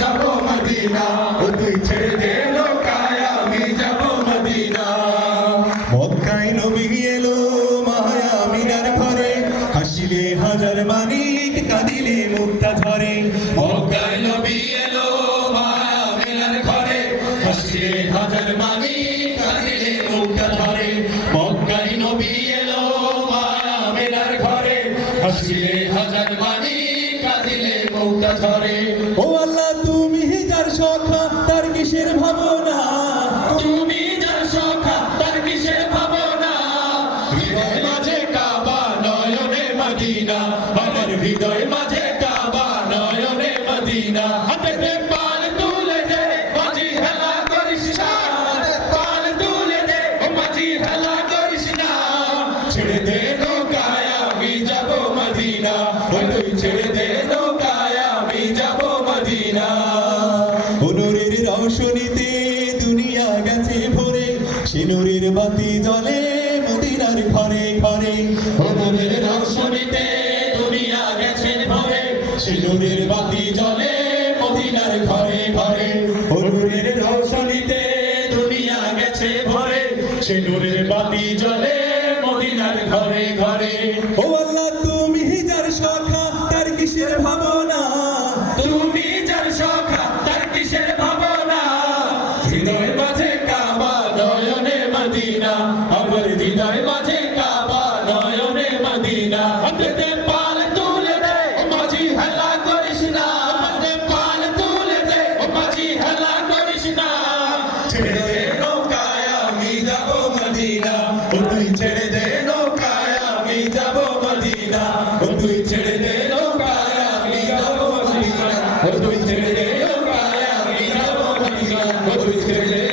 যাব Medina oh তুই যাব মদিনা মক্কায় নবী এলো মায়া মিনার ঘরে। হাসিলে হাজার মানিক কাঁদিলে মুক্তা ঝরে মক্কায় নবী এলো মায়া মিনার ঘরে। হাসিলে হাজার মানিক কাঁদিলে মুক্তা ঝরে মক্কায় নবী এলো মায়া মিনার ঘরে হাসিলে হাজার মানিক কাঁদিলে ও আল্লাহ তুমি যার সখা তার কিসের ভাবনা? তুমি যার সখা তার কিসের ভাবনা? হৃদয় মাঝে কাবা নয়নে মদিনা। আমার হৃদয় মাঝে কাবা নয়নে মদিনা। হাতে পাল তুলে দে মাঝি হেলা করিস না। পাল তুলে দে মাঝি হেলা করিস না। ছেড়ে দে নৌকায় আমি যাব মদিনা। ও তুই ছেড়ে দে নৌকায় রওশনীতে দুনিয়া গেছে ভরে। সিনুরের বাতি জ্বলে মদিনার ঘরে ঘরে। ভরে। সিঁদুরের বাতি জ্বলে মদিনার ঘরে ঘরে। অনুরের রৌশনীতে দুনিয়া গেছে ভরে। সিঁদুরের বাতি জ্বলে মদিনার ঘরে ঘরে। ও আল্লাহ, তুমি যার সখা তার কিসের ভাবনা? মদিনা, আমার হৃদয় মাঝে কাবা নয়নে মদিনা। হাতে পাল তুলে দে মাঝি হেলা করিস না। হাতে পাল তুলে দে মাঝি হেলা করিস না। ছেড়ে নৌকায়, আমি যাব মদিনা। ও তুই ছেড়ে দে নৌকায়, আমি যাব মদিনা। ও তুই ছেড়ে দে নৌকায়, আমি যাব মদিনা। ও তুই ছেড়ে দে নৌকায়, আমি যাব মদিনা। ও তুই ছেড়ে দে